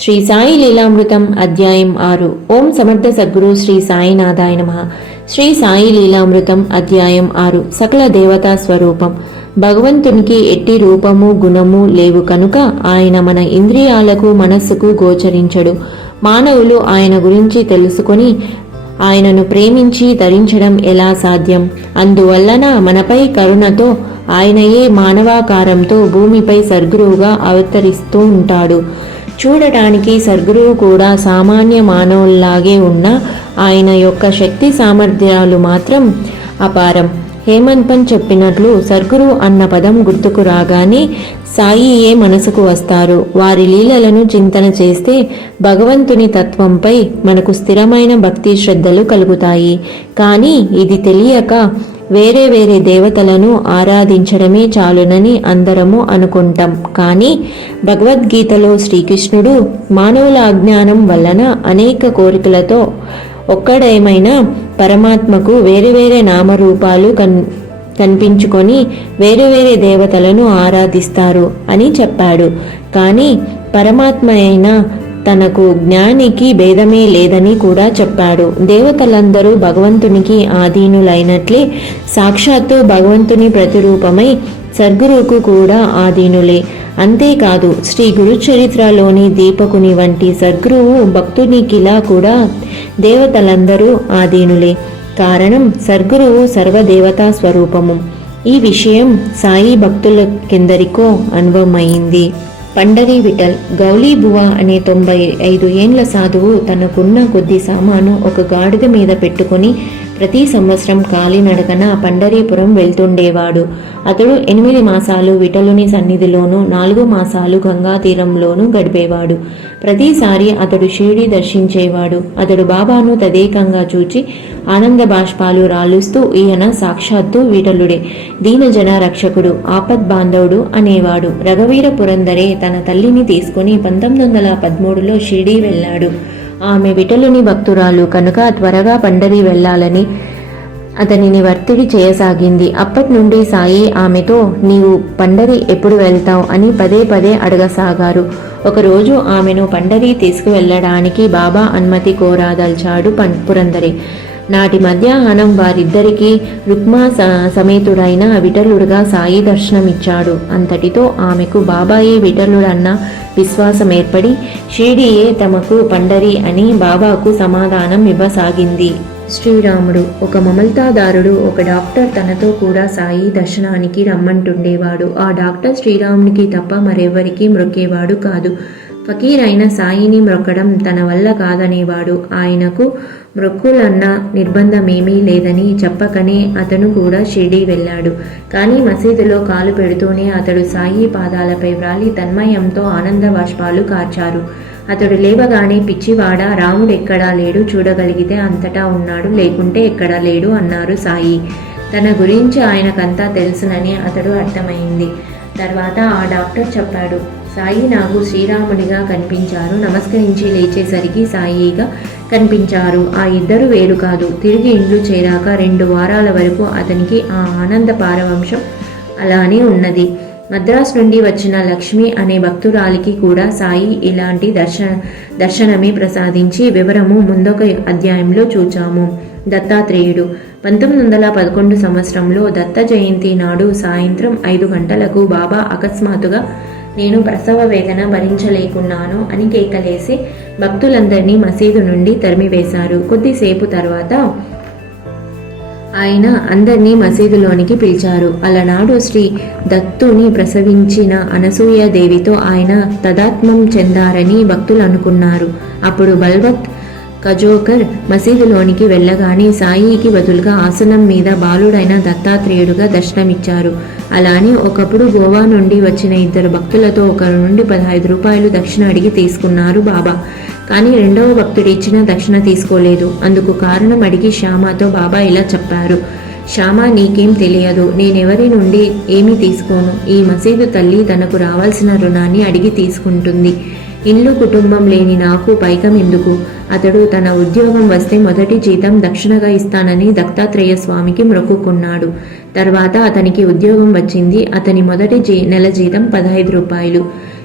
శ్రీ సాయి లీలామృతం అధ్యాయం ఆరు. ఓం సమర్థ సద్గురు శ్రీ సాయినాథాయ నమ. శ్రీ సాయి లీలామృతం అధ్యాయం ఆరు. సకల దేవతా స్వరూపం. భగవంతునికి ఎట్టి రూపము గుణము లేవు కనుక ఆయన మన ఇంద్రియాలకు మనస్సుకు గోచరించడు. మానవులు ఆయన గురించి తెలుసుకొని ఆయనను ప్రేమించి ధరించడం ఎలా సాధ్యం? అందువల్లన మనపై కరుణతో ఆయనయే మానవాకారంతో భూమిపై సద్గురువుగా అవతరిస్తూ ఉంటాడు. చూడటానికి సద్గురువు కూడా సామాన్య మానవుల్లాగే ఉన్న ఆయన యొక్క శక్తి సామర్థ్యాలు మాత్రం అపారం. హేమంత్ పన్ చెప్పినట్లు సర్గురు అన్న పదం గుర్తుకు రాగానే సాయియే మనసుకు వస్తారు. వారి లీలలను చింతన చేస్తే భగవంతుని తత్వంపై మనకు స్థిరమైన భక్తి శ్రద్ధలు కలుగుతాయి. కానీ ఇది తెలియక వేరే వేరే దేవతలను ఆరాధించడమే చాలునని అందరము అనుకుంటాం. కానీ భగవద్గీతలో శ్రీకృష్ణుడు మానవుల అజ్ఞానం వలన అనేక కోరికలతో ఒక్కడేమైనా పరమాత్మకు వేరే వేరే నామరూపాలు కన్ కనిపించుకొని వేరే వేరే దేవతలను ఆరాధిస్తారు అని చెప్పాడు. కానీ పరమాత్మ అయిన తనకు జ్ఞానికి భేదమే లేదని కూడా చెప్పాడు. దేవతలందరూ భగవంతునికి ఆధీనులైనట్లే సాక్షాత్తు భగవంతుని ప్రతిరూపమై సద్గురువుకు కూడా ఆధీనులే. అంతేకాదు శ్రీ గురు చరిత్రలోని దీపకుని వంటి సద్గురువు భక్తునికిలా కూడా దేవతలందరూ ఆధీనులే. కారణం సద్గురువు సర్వదేవతా స్వరూపము. ఈ విషయం సాయి భక్తుల కిందరికో అనుభవమైంది. పండరి విఠల్ గౌలీబువా అనే తొంభై ఐదు ఏండ్ల సాధువు తనకున్న కొద్ది సామాను ఒక గాడిద మీద పెట్టుకుని ప్రతి సంవత్సరం కాలినడకన పండరీపురం వెళ్తుండేవాడు. అతడు ఎనిమిది మాసాలు విటలుని సన్నిధిలోనూ నాలుగు మాసాలు గంగా తీరంలోనూ గడిపేవాడు. ప్రతిసారి అతడు షిరిడి దర్శించేవాడు. అతడు బాబాను తదేకంగా చూచి ఆనంద బాష్పాలు రాలుస్తూ ఈయన సాక్షాత్తు విఠలుడే దీనజన రక్షకుడు ఆపద్ బాంధవుడు అనేవాడు. రఘవీర పురందరే తన తల్లిని తీసుకుని పంతొమ్మిది వందల పదమూడులో షిరిడి వెళ్ళాడు. ఆమె విఠలుని భక్తురాలు కనుక త్వరగా పండరి వెళ్ళాలని అతనిని వర్తిడి చేయసాగింది. అప్పటి నుండి సాయి ఆమెతో నీవు పండరి ఎప్పుడు వెళ్తావు? అని పదే పదే అడగసాగారు. ఒకరోజు ఆమెను పండరి తీసుకువెళ్ళడానికి బాబా అనుమతి కోరాదల్చాడు పం పురందరి. నాటి మధ్యాహ్నం వారిద్దరికీ రుక్మా స సమేతుడైన విఠలుడుగా సాయి దర్శనమిచ్చాడు. అంతటితో ఆమెకు బాబాయే విఠలుడన్న విశ్వాసం ఏర్పడి షిరిడియే తమకు పండరి అని బాబాకు సమాధానం ఇవ్వసాగింది. శ్రీరాముడు ఒక మమల్తాదారుడు ఒక డాక్టర్ తనతో కూడా సాయి దర్శనానికి రమ్మంటుండేవాడు. ఆ డాక్టర్ శ్రీరామునికి తప్ప మరెవ్వరికీ మ్రొక్కేవాడు కాదు. ఫకీర్ అయిన సాయిని మ్రొక్కడం తన వల్ల కాదనేవాడు. ఆయనకు మృక్కులన్న నిర్బంధమేమీ లేదని చెప్పకనే అతను కూడా షిరిడి వెళ్ళాడు. కానీ మసీదులో కాలు పెడుతూనే అతడు సాయి పాదాలపై వ్రాలి తన్మయంతో ఆనంద బాష్పాలు కార్చారు. అతడు లేవగానే పిచ్చివాడ రాముడు ఎక్కడా లేడు చూడగలిగితే అంతటా ఉన్నాడు లేకుంటే ఎక్కడా లేడు అన్నారు సాయి. తన గురించి ఆయనకంతా తెలుసునని అతడు అర్థమైంది. తర్వాత ఆ డాక్టర్ చెప్పాడు సాయి నాకు శ్రీరాముడిగా కనిపించారు నమస్కరించి లేచేసరికి సాయిగా కనిపించారు. ఆ ఇద్దరు వేరు కాదు. తిరిగి ఇండ్లు చేరాక రెండు వారాల వరకు అతనికి ఆ ఆనంద పారవంశం అలానే ఉన్నది. మద్రాస్ నుండి వచ్చిన లక్ష్మి అనే భక్తురాలికి కూడా సాయి ఇలాంటి దర్శన దర్శనమే ప్రసాదించి వివరము ముందొక అధ్యాయంలో చూచాము. దత్తాత్రేయుడు పంతొమ్మిది వందల పదకొండు సంవత్సరంలో దత్త జయంతి నాడు సాయంత్రం ఐదు గంటలకు బాబా అకస్మాత్తుగా నేను ప్రసవ వేదన భరించలేకున్నాను అని కేకలేసి భక్తులందరినీ మసీదు నుండి తరిమివేశారు. కొద్దిసేపు తర్వాత ఆయన అందరినీ మసీదులోనికి పిలిచారు. అలనాడు శ్రీ దత్తుని ప్రసవించిన అనసూయ దేవితో ఆయన తదాత్మం చెందారని భక్తులు అనుకున్నారు. అప్పుడు బల్వత్ కజోకర్ మసీదులోనికి వెళ్ళగానే సాయికి బదులుగా ఆసనం మీద బాలుడైన దత్తాత్రేయుడుగా దర్శనమిచ్చారు. అలానే ఒకప్పుడు గోవా నుండి వచ్చిన ఇద్దరు భక్తులతో ఒకరి నుండి పదహైదు రూపాయలు దక్షిణ అడిగి తీసుకున్నారు బాబా. కానీ రెండవ భక్తుడు ఇచ్చిన దక్షిణ తీసుకోలేదు. అందుకు కారణం అడిగి శ్యామతో బాబా ఇలా చెప్పారు. శ్యామ నీకేం తెలియదు. నేనెవరి నుండి ఏమీ తీసుకోను? ఈ మసీదు తల్లి తనకు రావాల్సిన రుణాన్ని అడిగి తీసుకుంటుంది. ఇల్లు కుటుంబం లేని నాకు పైకం ఎందుకు? అతడు తన ఉద్యోగం వస్తే మొదటి జీతం దక్షిణగా ఇస్తానని దత్తాత్రేయ స్వామికి మొక్కుకున్నాడు. తర్వాత అతనికి ఉద్యోగం వచ్చింది. అతని మొదటి జీ నెల జీతం పదహైదు రూపాయలు.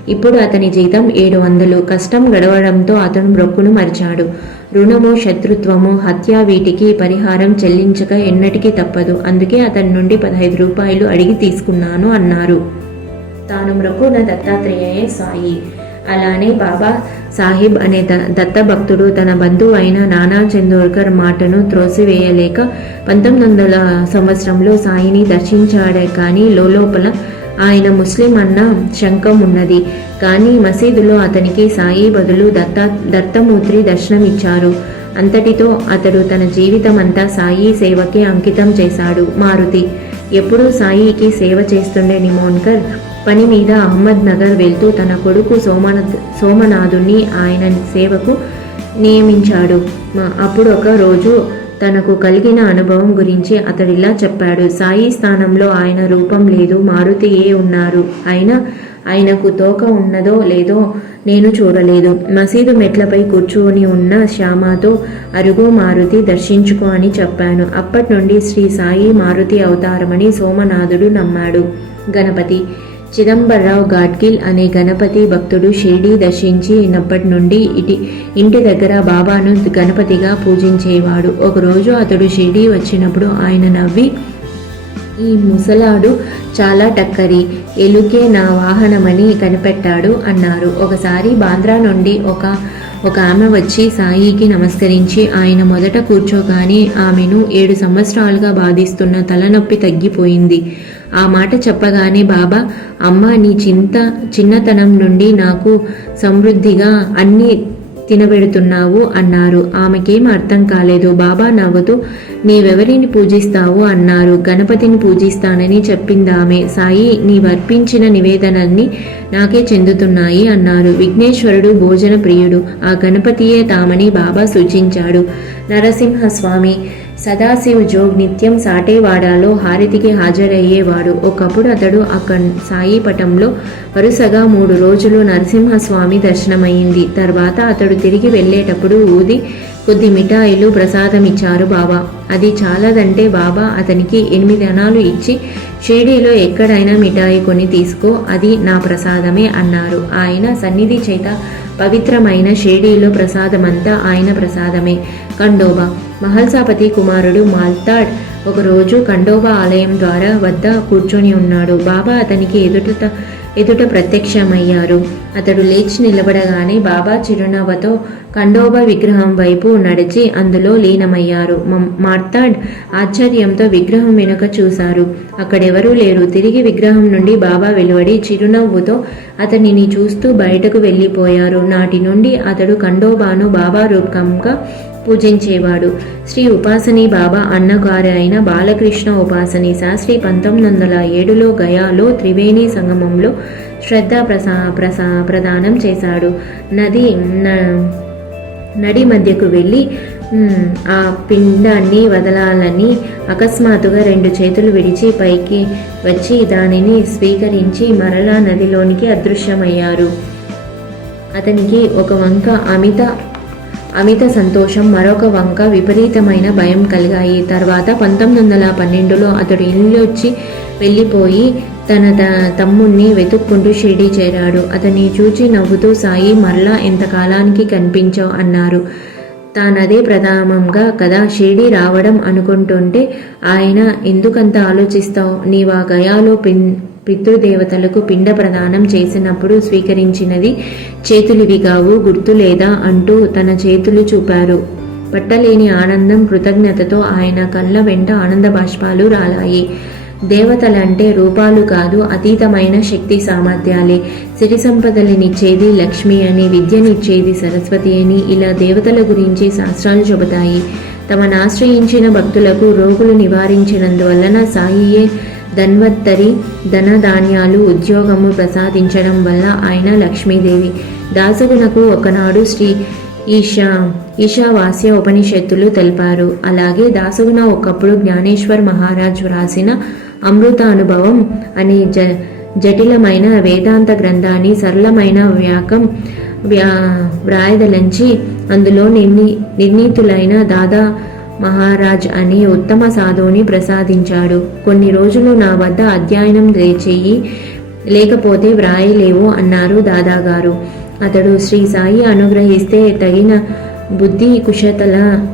ఇప్పుడు అతని జీతం ఏడు వందలు. కష్టం గడవడంతో అతను బ్రొక్కును మరిచాడు. రుణము శత్రుత్వము హత్య వీటికి పరిహారం చెల్లించక ఎన్నటికీ తప్పదు. అందుకే అతని నుండి పదహైదు రూపాయలు అడిగి తీసుకున్నాను అన్నారు. తాను మ్రొక్కున దత్తాత్రేయే సాయి. అలానే బాబా సాహిబ్ అనే ద- దత్తభక్తుడు తన బంధువు అయిన నానా చందోర్కర్ మాటను త్రోసివేయలేక పంతొమ్మిది వందల సంవత్సరంలో సాయిని దర్శించాడే కానీ లోపల ఆయన ముస్లిం అన్న శంకం ఉన్నది. కానీ మసీదులో అతనికి సాయి బదులు దత్త దత్తమూర్తి దర్శనమిచ్చారు. అంతటితో అతడు తన జీవితం అంతా సాయి సేవకి అంకితం చేశాడు. మారుతి. ఎప్పుడూ సాయికి సేవ చేస్తుండే నిమోన్కర్ పని మీద అహ్మద్ నగర్ వెళ్తూ తన కొడుకు సోమనాథ్ సోమనాథుని ఆయన సేవకు నియమించాడు. అప్పుడు ఒక రోజు తనకు కలిగిన అనుభవం గురించి అతడిలా చెప్పాడు. సాయి స్థానంలో ఆయన రూపం లేదు మారుతియే ఉన్నారు? అయినా ఆయనకు తోక ఉన్నదో లేదో నేను చూడలేదు. మసీదు మెట్లపై కూర్చుని ఉన్న శ్యామతో అరుగో మారుతి దర్శించుకో అని చెప్పాను. అప్పటి నుండి శ్రీ సాయి మారుతి అవతారమని సోమనాథుడు నమ్మాడు. గణపతి చిదంబరరావు గాడ్గిల్ అనే గణపతి భక్తుడు షిరిడి దర్శించినప్పటి నుండి ఇటి ఇంటి దగ్గర బాబాను గణపతిగా పూజించేవాడు. ఒకరోజు అతడు షిరిడి వచ్చినప్పుడు ఆయన నవ్వి ఈ ముసలాడు చాలా టక్కరి ఎలుకే నా వాహనమని కనిపెట్టాడు అన్నారు. ఒకసారి బాంద్రా నుండి ఒక ఒక ఆమె వచ్చి సాయికి నమస్కరించి ఆయన మొదట కూర్చోగానే ఆమెను ఏడు సంవత్సరాలుగా బాధిస్తున్న తలనొప్పి తగ్గిపోయింది. ఆ మాట చెప్పగానే బాబా అమ్మ నీ చింత చిన్నతనం నుండి నాకు సమృద్ధిగా అన్ని తినబెడుతున్నావు అన్నారు. ఆమెకేం అర్థం కాలేదు. బాబా నవ్వుతూ నీవెవరిని పూజిస్తావు? అన్నారు. గణపతిని పూజిస్తానని చెప్పిందామె. సాయి నీ వర్పించిన నివేదనల్ని నాకే చెందుతున్నాయి అన్నారు. విఘ్నేశ్వరుడు భోజన ప్రియుడు ఆ గణపతియే తామని బాబా సూచించాడు. నరసింహస్వామి సదాశివ్ జోగ్ నిత్యం సాటేవాడాలో హారతికి హాజరయ్యేవాడు. ఒకప్పుడు అతడు అక్కడ సాయి పటంలో వరుసగా మూడు రోజులు నరసింహస్వామి దర్శనమైంది తర్వాత అతడు తిరిగి వెళ్ళేటప్పుడు ఊది కొద్ది మిఠాయిలు ప్రసాదం ఇచ్చారు బాబా అది చాలదంటే బాబా అతనికి ఎనిమిది అణాలు ఇచ్చి షిరిడీలో ఎక్కడైనా మిఠాయి కొని తీసుకో అది నా ప్రసాదమే అన్నారు. ఆయన సన్నిధి చేత పవిత్రమైన షిరిడీలో ప్రసాదమంతా ఆయన ప్రసాదమే. కండోబా మహల్సాపతి కుమారుడు మాల్తాడ్ ఒకరోజు కండోబా ఆలయం ద్వారా వద్ద కూర్చొని ఉన్నాడు. బాబా అతనికి ఎదుట ఎదుట ప్రత్యక్షమయ్యారు. అతడు లేచి నిలబడగానే బాబా చిరునవ్వతో కండోబా విగ్రహం వైపు నడిచి అందులో లీనమయ్యారు. మార్తాడ్ ఆశ్చర్యంతో విగ్రహం వెనుక చూశారు. అక్కడెవరూ లేరు. తిరిగి విగ్రహం నుండి బాబా వెలువడి చిరునవ్వుతో అతనిని చూస్తూ బయటకు వెళ్ళిపోయారు. నాటి నుండి అతడు కండోబాను బాబా రూపకంగా పూజించేవాడు. శ్రీ ఉపాసని బాబా అన్నగారి అయిన బాలకృష్ణ ఉపాసని శాస్త్రి పంతొమ్మిది వందల ఏడులో గయాలో త్రివేణి సంగమంలో శ్రద్ధ ప్రసా ప్రసా ప్రదానం చేశాడు. నది న- నడి మధ్యకు వెళ్ళి ఆ పిండాన్ని వదలాలని అకస్మాత్తుగా రెండు చేతులు విడిచి పైకి వచ్చి దానిని స్వీకరించి మరలా నదిలోనికి అదృశ్యమయ్యారు. అతనికి ఒక వంక అమిత అమిత సంతోషం మరొక వంక విపరీతమైన భయం కలిగాయి. తర్వాత పంతొమ్మిది వందల పన్నెండులో అతడు ఇల్లు వచ్చి వెళ్ళిపోయి తన త- తమ్ముణ్ణి వెతుక్కుంటూ షిరిడి చేరాడు. అతన్ని చూచి నవ్వుతూ సాయి మరలా ఎంతకాలానికి కనిపించావు? అన్నారు. తానదే ప్రథమంగా కదా షిరిడి రావడం అనుకుంటుంటే ఆయన ఎందుకంత ఆలోచిస్తావు? నీవా గయాలో పిన్ పితృదేవతలకు పిండ ప్రదానం చేసినప్పుడు స్వీకరించినది చేతులివి కావు గుర్తు లేదా అంటూ తన చేతులు చూపారు. పట్టలేని ఆనందం కృతజ్ఞతతో ఆయన కళ్ళ వెంట ఆనంద బాష్పాలు రాలాయి. దేవతలంటే రూపాలు కాదు అతీతమైన శక్తి సామర్థ్యాలే. సిరి సంపదలనిచ్చేది లక్ష్మి అని విద్యనిచ్చేది సరస్వతి అని ఇలా దేవతల గురించి శాస్త్రాలు చెబుతాయి. తమను ఆశ్రయించిన భక్తులకు రోగులు నివారించినందువలన సాయియే ధన్వత్తరి ధన ధాన్యాలు ఉద్యోగము ప్రసాదించడం వల్ల ఆయన లక్ష్మీదేవి. దాసుగునకు ఒకనాడు శ్రీ ఈశా ఈశావాస్య ఉపనిషత్తులు తెలిపారు. అలాగే దాసుగున ఒకప్పుడు జ్ఞానేశ్వర్ మహారాజ్ వ్రాసిన అమృత అనుభవం అనే జ జటిలమైన వేదాంత గ్రంథాన్ని సరళమైన వ్యాకం వ్యా వ్రాయదలంచి అందులో నిర్ణీ నిర్ణీతులైన దాదా మహారాజ్ అనే ఉత్తమ సాధువుని ప్రసాదించాడు. కొన్ని రోజులు నా వద్ద అధ్యయనం చేయి లేకపోతే వ్రాయలేవు అన్నారు దాదాగారు. అతడు శ్రీ సాయి అనుగ్రహిస్తే తగిన బుద్ధి కుశతల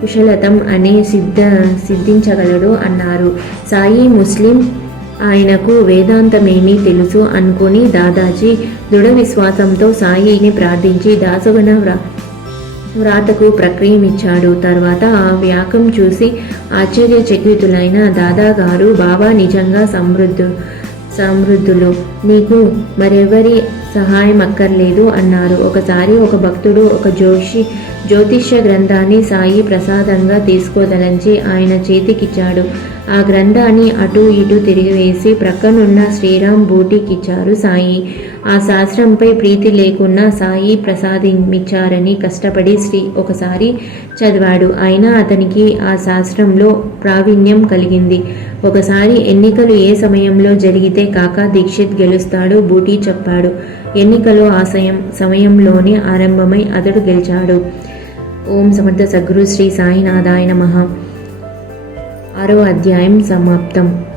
కుశలతం అనే సిద్ధ సిద్ధించగలడు అన్నారు. సాయి ముస్లిం ఆయనకు వేదాంతమేమీ తెలుసు అనుకుని దాదాజీ దృఢ విశ్వాసంతో సాయిని ప్రార్థించి దాసగుణ వ్రా వ్రాతకు ప్రక్రియమిచ్చాడు. తర్వాత ఆ వ్యాకం చూసి ఆశ్చర్యచకితులైన దాదాగారు బాబా నిజంగా సమృద్ధు సమృద్ధులు. నీకు మరెవరి సహాయం అక్కర్లేదు అన్నారు. ఒకసారి ఒక భక్తుడు ఒక జోషి జ్యోతిష్య గ్రంథాన్ని సాయి ప్రసాదంగా తీసుకోదలంచి ఆయన చేతికిచ్చాడు. ఆ గ్రంథాన్ని అటు ఇటు తిరిగివేసి ప్రక్కనున్న శ్రీరామ్ బూటికిచ్చారు సాయి. ఆ శాస్త్రంపై ప్రీతి లేకున్నా సాయి ప్రసాదించారని కష్టపడి శ్రీ ఒకసారి చదివాడు. అయినా అతనికి ఆ శాస్త్రంలో ప్రావీణ్యం కలిగింది. ఒకసారి ఎన్నికలు ఏ సమయంలో జరిగితే కాకా దీక్షిత్ గెలుస్తాడు బూటీ చెప్పాడు. ఎన్నికలు ఆ సమయం సమయంలోనే ఆరంభమై అతడు గెలిచాడు. ఓం సమర్థ సద్గురు శ్రీ సాయినాథాయ నమః. ఆరో అధ్యాయం సమాప్తం.